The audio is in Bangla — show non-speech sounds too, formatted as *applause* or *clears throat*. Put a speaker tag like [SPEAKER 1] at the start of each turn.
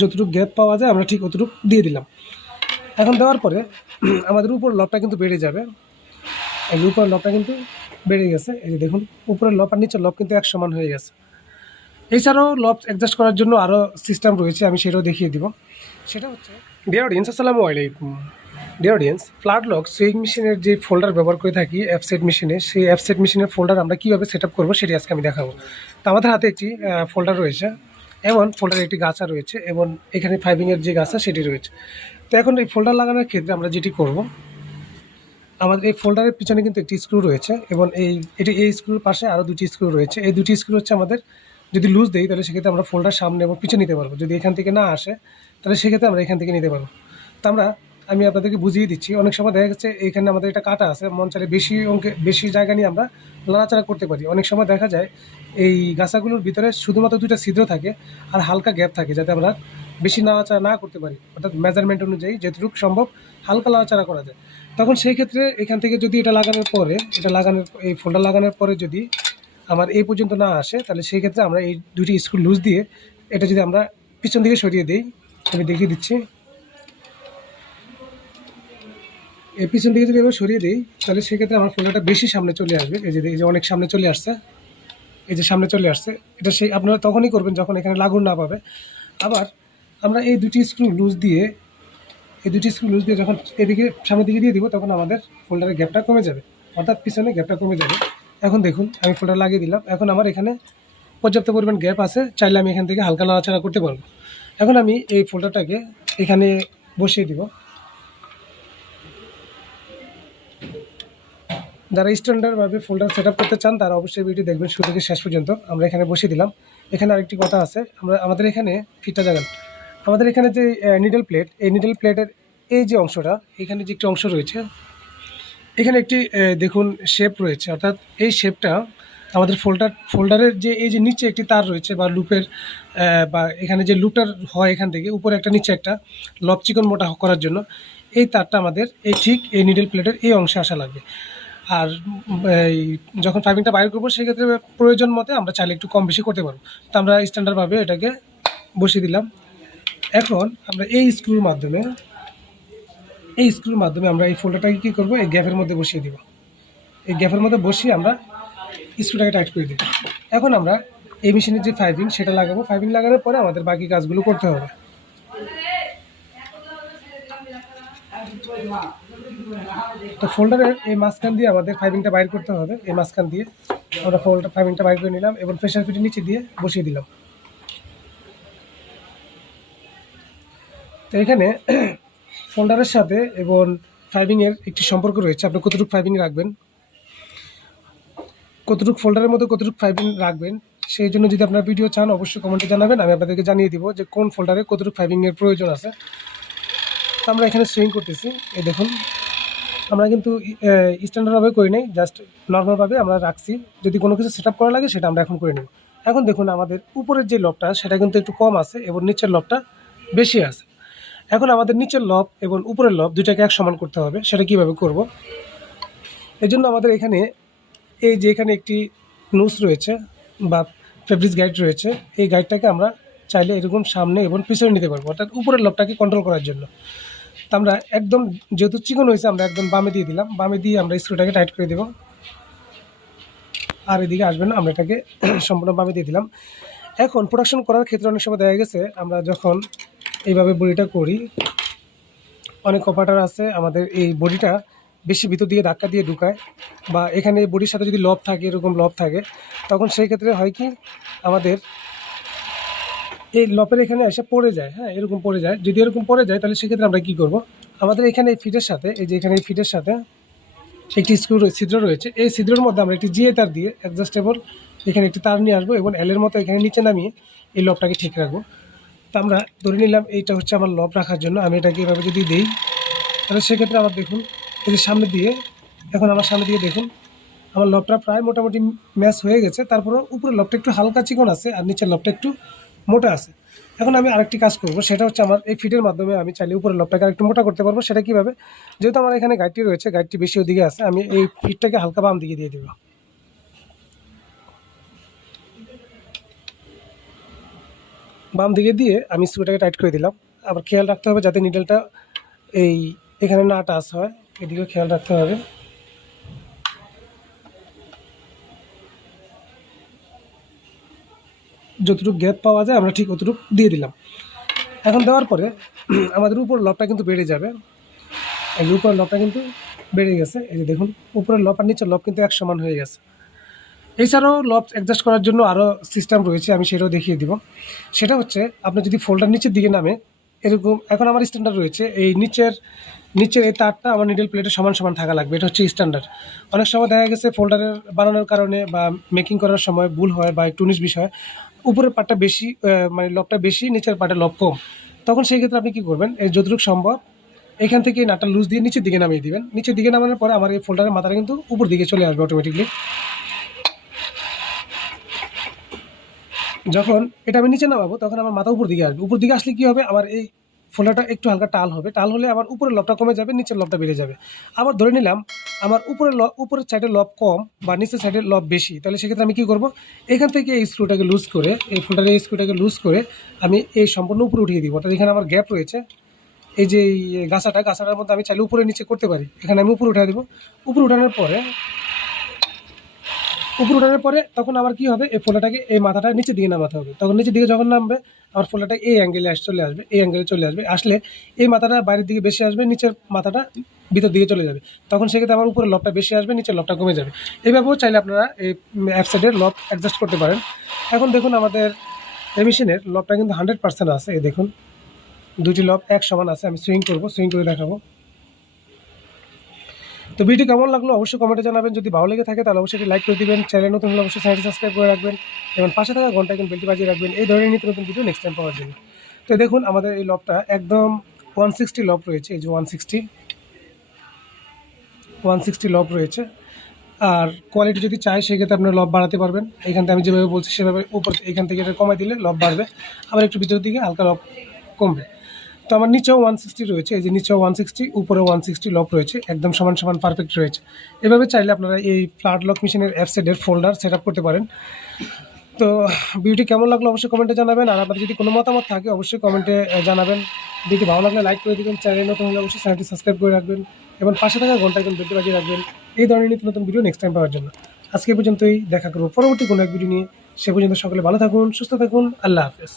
[SPEAKER 1] যতটুকু গ্যাপ পাওয়া যায়, আমরা ঠিক অতটুকু দিয়ে দিলাম। এখন দেওয়ার পরে, আমাদের উপর লবটা কিন্তু বেড়ে যাবে। এই উপরের লবটা কিন্তু বেড়ে গেছে। এই যে দেখুন, উপরের লব আর নিচের লব কিন্তু এক সমান হয়ে গেছে। এছাড়াও লব অ্যাডজাস্ট করার জন্য আরও সিস্টেম রয়েছে, আমি সেটাও দেখিয়ে দিব। সেটা হচ্ছে ডিয়ার অডিয়েন্স আসসালামু আলাইকুম। Dear audience flat lock swing মেশিনের যে ফোল্ডার ব্যবহার করে থাকি অ্যাপসেট মেশিনে সেই অ্যাপসেট মেশিনের ফোল্ডার আমরা কীভাবে সেট আপ করব, সেটি আজকে আমি দেখাবো। তো আমাদের হাতে একটি ফোল্ডার রয়েছে। এবং ফোল্ডার একটি গাছা রয়েছে এবং এখানে ফাইভিংয়ের যে গাছা সেটি রয়েছে। তো এখন এই ফোল্ডার লাগানোর ক্ষেত্রে আমরা যেটি করব, আমাদের এই ফোল্ডারের পিছনে কিন্তু একটি স্ক্রু রয়েছে এবং এই, এটি এই স্ক্রুর পাশে আরও দুটি স্ক্রু রয়েছে। এই দুটি স্ক্রু হচ্ছে আমাদের যদি লুজ দেই, তাহলে সেক্ষেত্রে আমরা ফোল্ডার সামনে এবং পিছনে নিতে পারব। যদি এখান থেকে না আসে, তাহলে সেক্ষেত্রে আমরা এখান থেকে নিতে পারব। তো আমরা আমি আপনাদেরকে বুঝিয়ে দিচ্ছি। অনেক সময় দেখা যাচ্ছে এখানে আমাদের একটা কাটা আছে, মন চাইলে বেশি অঙ্কে, বেশি জায়গা নিয়ে আমরা নাড়াচাড়া করতে পারি। অনেক সময় দেখা যায় এই গাছাগুলোর ভিতরে শুধুমাত্র দুইটা ছিদ্র থাকে আর হালকা গ্যাপ থাকে, যাতে আমরা বেশি নাড়াচাড়া না করতে পারি। অর্থাৎ মেজারমেন্ট অনুযায়ী যেটুকু সম্ভব হালকা নাড়াচাড়া করা যায়। তখন সেই ক্ষেত্রে এখান থেকে যদি এটা লাগানোর পরে, এটা লাগানোর, এই ফোল্ডার লাগানোর পরে যদি আমার এই পর্যন্ত না আসে, তাহলে সেই ক্ষেত্রে আমরা এই দুটি স্ক্রু লুজ দিয়ে এটা যদি আমরা পিছন দিকে সরিয়ে দিই, আমি দেখিয়ে দিচ্ছি। এই পিছন দিকে যদি এবার সরিয়ে দিই, তাহলে সেক্ষেত্রে আমার ফোল্ডারটা বেশি সামনে চলে আসবে। এই যে এই যে অনেক সামনে চলে আসছে, এই যে সামনে চলে আসছে, এটা সেই, আপনারা তখনই করবেন যখন এখানে লাগুন না পাবে। আবার আমরা এই দুটি স্ক্রু লুজ দিয়ে, এই দুটি স্ক্রু লুজ দিয়ে যখন এদিকে, সামনের দিকে দিয়ে দিব, তখন আমাদের ফোল্ডারের গ্যাপটা কমে যাবে। অর্থাৎ পিছনে গ্যাপটা কমে যাবে। এখন দেখুন, আমি ফোল্ডার লাগিয়ে দিলাম। এখন আমার এখানে পর্যাপ্ত পরিমাণ গ্যাপ আছে, চাইলে আমি এখান থেকে হালকা নাড়াচাড়া করতে পারব। এখন আমি এই ফোল্ডারটাকে এখানে বসিয়ে দিব। যারা স্ট্যান্ডার্ডভাবে ফোল্ডার সেট করতে চান, তারা অবশ্যই ভিডিও দেখবেন শুরু থেকে শেষ পর্যন্ত। আমরা এখানে বসিয়ে দিলাম। এখানে আরেকটি কথা আছে। আমরা, আমাদের এখানে ফিটটা জানান আমাদের এখানে যে নিডল প্লেট এই নিডল প্লেটের এই যে অংশটা, এখানে যে একটি অংশ রয়েছে, এখানে একটি দেখুন শেপ রয়েছে। অর্থাৎ এই শেপটা আমাদের ফোল্ডার ফোল্ডারের যে, এই যে নিচে একটি তার রয়েছে বা লুপের বা এখানে যে লুপটার হয় এখান থেকে, উপরে একটা, নিচে একটা লব চিকন মোটা করার জন্য, এই তারটা আমাদের, এই ঠিক এই নিডল প্লেটের এই অংশে আসা লাগবে। আর এই, যখন ফাইভিংটা বাইর করব, সেক্ষেত্রে প্রয়োজন মতে আমরা চাইলে একটু কম বেশি করতে পারব। তো আমরা স্ট্যান্ডার্ডভাবে এটাকে বসিয়ে দিলাম। এখন আমরা এই স্ক্রুর মাধ্যমে, এই স্ক্রুর মাধ্যমে আমরা এই ফোল্ডারটাকে কী করব? এই গ্যাপের মধ্যে বসিয়ে দিব। এই গ্যাপের মধ্যে বসিয়ে আমরা স্ক্রুটাকে টাইট করে দিব। এখন আমরা এই মেশিনের যে ফাইভিং সেটা লাগাবো। ফাইভিং লাগানোর পরে আমাদের বাকি কাজগুলো করতে হবে। তো ফোল্ডারের এই মাঝখান দিয়ে আমাদের ফাইভিংটা বাইর করতে হবে। এই মাঝখান দিয়ে আমরা ফোল্ডার ফাইভিংটা বাইর করে নিলাম এবং প্রেশার ফিটের নিচে দিয়ে বসিয়ে দিলাম। তো এখানে ফোল্ডারের সাথে এবং ফাইভিংয়ের একটি সম্পর্ক রয়েছে। আপনি কতটুকু ফাইভিং রাখবেন? কতটুকু ফোল্ডারের মধ্যে কতটুকু ফাইভিং রাখবেন? সেই জন্য যদি আপনার ভিডিও চান, অবশ্যই কমেন্টে জানাবেন। আমি আপনাদেরকে জানিয়ে দিব যে কোন ফোল্ডারে কতটুকু ফাইভিংয়ের প্রয়োজন আছে। আমরা এখানে সুইং করতেছি। এই দেখুন আমরা কিন্তু স্ট্যান্ডার্ডভাবে করি নাই জাস্ট নর্মালভাবে আমরা রাখছি। যদি কোনো কিছু সেট করা লাগে, সেটা আমরা এখন করে নিই এখন দেখুন, আমাদের উপরের যে লবটা, সেটা কিন্তু একটু কম আছে, এবং নিচের লবটা বেশি আছে। এখন আমাদের নিচের লব এবং উপরের লব দুইটাকে এক সমান করতে হবে, সেটা কীভাবে করব? এই জন্য আমাদের এখানে, এই যে এখানে একটি নুস রয়েছে, বা ফেব্রিক্স গাইড রয়েছে, এই গাইডটাকে আমরা চাইলে এরকম সামনে এবং পিছনে নিতে পারব, অর্থাৎ উপরের লবটাকে কন্ট্রোল করার জন্য। তো আমরা একদম, যেহেতু চিকন হয়েছে, আমরা একদম বামে দিয়ে দিলাম। বামে দিয়ে আমরা স্ক্রুটাকে টাইট করে দেব। আর এদিকে আসবে না আমরা এটাকে *clears throat* সম্পূর্ণ বামে দিয়ে দিলাম। এখন প্রোডাকশন করার ক্ষেত্রে অনেক সময় দেখা গেছে, আমরা যখন এইভাবে বডিটা করি, অনেক অপারেটার আছে, আমাদের এই বডিটা বেশি ভিতর দিয়ে ধাক্কা দিয়ে ঢুকায়, বা এখানে বডির সাথে যদি লব থাকে, এরকম লব থাকে, তখন সেই ক্ষেত্রে হয় কি, আমাদের এই লপের এখানে এসে পড়ে যায় হ্যাঁ এরকম পড়ে যায়। যদি এরকম পড়ে যায়, তাহলে সেক্ষেত্রে আমরা কী করব? আমাদের এখানে এই ফিটের সাথে, এই যে এখানে এই ফিটের সাথে একটি স্ক্রু ছিদ্র রয়েছে। এই ছিদ্রের মধ্যে আমরা একটি জিএ তার দিয়ে অ্যাডজাস্টেবল এখানে একটি তার নিয়ে আসব এবং এলের মতো এখানে নিচে নামিয়ে এই লবটাকে ঠিক রাখব। তো আমরা ধরে নিলাম এইটা হচ্ছে আমার লব রাখার জন্য। আমি এটাকে এভাবে যদি দিই, তাহলে সেক্ষেত্রে আমার দেখুন, এই যে সামনে দিয়ে, এখন আমার সামনে দিয়ে দেখুন, আমার লবটা প্রায় মোটামুটি ম্যাচ হয়ে গেছে। তারপরে উপরের লবটা একটু হালকা চিকন আছে, আর নিচের লবটা একটু মোটা আছে। এখন আমি আরেকটি কাজ করব, সেটা হচ্ছে আমার এই ফিটের মাধ্যমে আমি চাইলে উপরে লবটাকে আরেকটু মোটা করতে পারব। সেটা কীভাবে? যেহেতু আমার এখানে গাইডটি রয়েছে গাইডটি বেশি ওদিকে আছে, আমি এই ফিটটাকে হালকা বাম দিকে দিয়ে দেবো। বাম দিকে দিয়ে আমি স্ক্রুটাকে টাইট করে দিলাম। আবার খেয়াল রাখতে হবে যাতে নিডেলটা এই এখানে না টাচ হয় এদিকে খেয়াল রাখতে হবে। যতটুকু গ্যাপ পাওয়া যায়, আমরা ঠিক অতটুকু দিয়ে দিলাম। এখন দেওয়ার পরে *clears throat* আমাদের উপর লবটা কিন্তু বেড়ে যাবে। এই উপরের লবটা কিন্তু বেড়ে গেছে। এই যে দেখুন, উপরের লব আর নিচের লব কিন্তু এক সমান হয়ে গেছে। এছাড়াও লব অ্যাডজাস্ট করার জন্য আরও সিস্টেম রয়েছে, আমি সেটাও দেখিয়ে দিব। সেটা হচ্ছে, আপনি যদি ফোল্ডার নিচের দিকে নামে, এরকম এখন আমার স্ট্যান্ডার্ড রয়েছে, এই নিচের নিচের এই তারটা আমার নিডল প্লেটে সমান সমান থাকা লাগবে, এটা হচ্ছে স্ট্যান্ডার্ড অনেক সময় দেখা গেছে ফোল্ডারের বানানোর কারণে বা মেকিং করার সময় ভুল হয় বা একটু উনিশ বিষয় উপরের পাটটা বেশি মানে লবটা বেশি, নিচের পাটে লব কম। তখন সেই ক্ষেত্রে আপনি কী করবেন? এই যতটুকু সম্ভব, এখান থেকে নাটটা লুজ দিয়ে নিচের দিকে নামিয়ে দিবেন। নিচের দিকে নামানোর পরে আমার এই ফোল্ডারের মাথাটা কিন্তু উপর দিকে চলে আসবে অটোমেটিকলি যখন এটা আমি নিচে নামাবো, তখন আমার মাথা উপর দিকে আসবে। উপর দিকে আসলে কী হবে? আমার এই ফোল্ডারটা একটু হালকা টাল হবে। টাল হলে আমার উপরের লবটা কমে যাবে, নিচের লবটা বেড়ে যাবে। আবার ধরে নিলাম, আমার উপরের লব উপরের সাইডে লব কম বা নিচের সাইডের লব বেশি, তাহলে সেক্ষেত্রে আমি কী করব? এখান থেকে এই স্ক্রুটাকে লুজ করে, এই ফোল্ডারের এই স্ক্রুটাকে লুজ করে আমি এই সম্পূর্ণ উপরে উঠিয়ে দিব। অর্থাৎ এখানে আমার গ্যাপ রয়েছে। এই যে গাছাটা, গাছাটার মধ্যে আমি চাইলে উপরে নিচে করতে পারি। এখানে আমি উপরে উঠে দেবো। উপরে উঠানোর পরে উপরে উঠানোর পরে তখন আবার কি হবে? এই ফোলাটাকে এই মাথাটা নিচের দিকে নামাতে হবে। তখন নিচের দিকে যখন নামবে আমার ফোলাটা এই অ্যাঙ্গেলে আস চলে আসবে, এই অ্যাঙ্গেলে চলে আসবে। আসলে এই মাথাটা বাইরের দিকে বেশি আসবে, নিচের মাথাটা ভিতর দিকে চলে যাবে। তখন সেক্ষেত্রে আমার উপরে লবটা বেশি আসবে, নিচের লবটা কমে যাবে। এইভাবেও চাইলে আপনারা এই অ্যাপসাইডের লব অ্যাডজাস্ট করতে পারেন। এখন দেখুন আমাদের এই মেশিনের লবটা কিন্তু হান্ড্রেড পার্সেন্ট আছে। এই দেখুন দুটি লব এক সমান আছে, আমি সুইং করব সুইং করে দেখাবো। তো ভিডিও কেমন লাগল অবশ্যই কমেন্টে জানাবেন। যদি ভালো লেগে থাকে তাহলে অবশ্যই লাইক করে দিবেন। চ্যানেল নতুন হলে অবশ্যই চ্যানেলটি সাবস্ক্রাইব করে রাখবেন। এবং পাশে থাকা ঘণ্টা কিন্তু বেলটি বাজিয়ে রাখবেন। এই ধরনের নিত্য নতুন ভিডিও নেক্সট টাইম পাওয়ার জন্য। তো দেখুন, আমাদের এই লবটা একদম ওয়ান সিক্সটি লব রয়েছে। এই যে ওয়ান সিক্সটি ওয়ান সিক্সটি লব রয়েছে। আর কোয়ালিটি যদি চাই, সেক্ষেত্রে আপনার লব বাড়াতে পারবেন। এখান থেকে আমি যেভাবে বলছি, সেভাবে উপর, এখান থেকে এটা কমাই দিলে লব বাড়বে। আবার একটু ভিতরের দিকে হালকা লব কমবে। তো আমার নিচেও ওয়ান সিক্সটি রয়েছে, এই যে নিচেও ওয়ান সিক্সটি উপরে ওয়ান সিক্সটি লক রয়েছে, একদম সমান সমান পারফেক্ট রয়েছে। এভাবে চাইলে আপনারা এই ফ্ল্যাট লক মেশিনের অ্যাপসেটের ফোল্ডার সেট করতে পারেন। তো ভিডিওটি কেমন লাগল অবশ্যই কমেন্টে জানাবেন, আর আপনার যদি কোনো মতামত থাকে অবশ্যই কমেন্টে জানাবেন। ভিডিওটি ভালো লাগলে লাইক করে দেবেন চ্যানেল নতুন হলে অবশ্যই চ্যানেলটি সাবস্ক্রাইব করে রাখবেন, এবং পাশে থাকা ঘণ্টা কিন্তু বেলটি বাজিয়ে রাখবেন। এই ধরনের নিত্য নতুন ভিডিও নেক্সট টাইম পাওয়ার জন্য। আজকে পর্যন্তই, দেখা করব পরবর্তী কোনো এক ভিডিও নিয়ে। সে পর্যন্ত সকলে ভালো থাকুন, সুস্থ থাকুন, আল্লাহ হাফেজ।